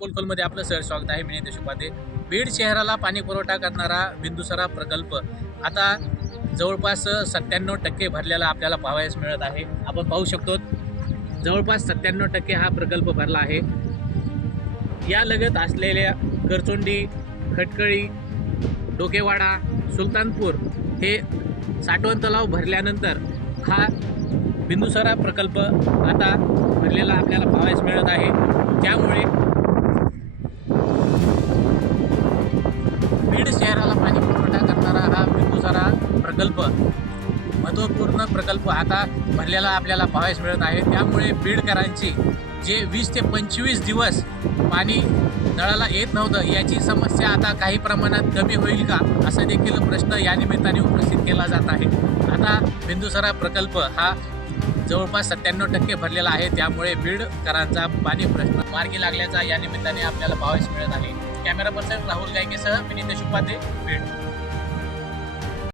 कोलकोलमध्ये आपलं सर स्वागत आहे. मी नितेश बीड शहराला पाणी पुरवठा करणारा बिंदुसरा प्रकल्प. आता जवळपास सत्त्याण्णव टक्के भरलेला आपल्याला पाहावयास मिळत आहे. आपण पाहू शकतो जवळपास सत्त्याण्णव टक्के हा प्रकल्प भरला आहे. या लगत असलेल्या करचोंडी खटकळी डोकेवाडा सुलतानपूर हे साठवण तलाव भरल्यानंतर हा बिंदुसरा प्रकल्प आता भरलेला आपल्याला पाहावयास मिळत आहे. त्यामुळे प्रकल्प महत्त्वपूर्ण प्रकल्प आता भरलेला आपल्याला पाहायला मिळत आहे. त्यामुळे बीडकरांची जे वीस ते पंचवीस दिवस पाणी नळाला येत नव्हतं याची समस्या आता काही प्रमाणात कमी होईल का? असा देखील प्रश्न या निमित्ताने उपस्थित केला जात आहे. आता बिंदुसरा प्रकल्प हा जवळपास सत्त्याण्णव टक्के भरलेला आहे. त्यामुळे बीडकरांचा पाणी प्रश्न मार्गी लागल्याचा या निमित्ताने आपल्याला पाहायला मिळत आहे. कॅमेरा पर्सन राहुल गायकेसह विनीत शुपाते बीड.